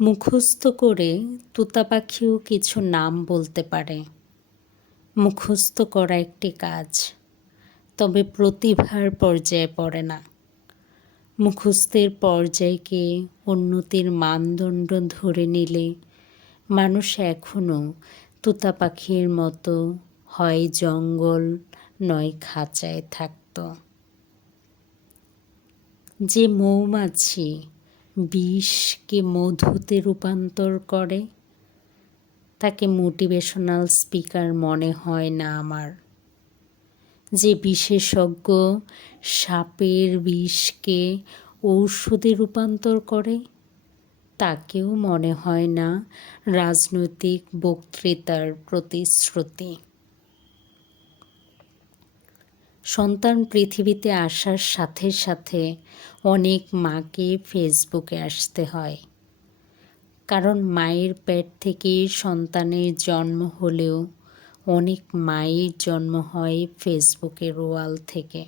মুখস্থ করে তোতা পাখিও কিছু নাম বলতে পারে। মুখস্থ করা একটি কাজ, তবে প্রতিভার পর্যায়ে পড়ে না। মুখস্থের পর্যায়কে উন্নতির মানদণ্ড ধরে নিলে মানুষ এখনও তোতা পাখির মতো হয় জঙ্গল নয় খাঁচায় থাকত। যে মৌমাছি বিষকে মধুতে রূপান্তর করে তাকে মোটিভেশনাল স্পিকার মনে হয় না আমার। যে বিশেষজ্ঞ সাপের বিষকে ঔষধে রূপান্তর করে তাকেও মনে হয় না রাজনৈতিক বক্তৃতার প্রতিশ্রুতি। সন্তান পৃথিবীতে আসার সাথে সাথে অনেক মাকে ফেসবুকে আসতে হয়, কারণ মায়ের পেট থেকে সন্তানের জন্ম হলেও অনেক মায়ের জন্ম হয় ফেসবুকের ওয়াল থেকে।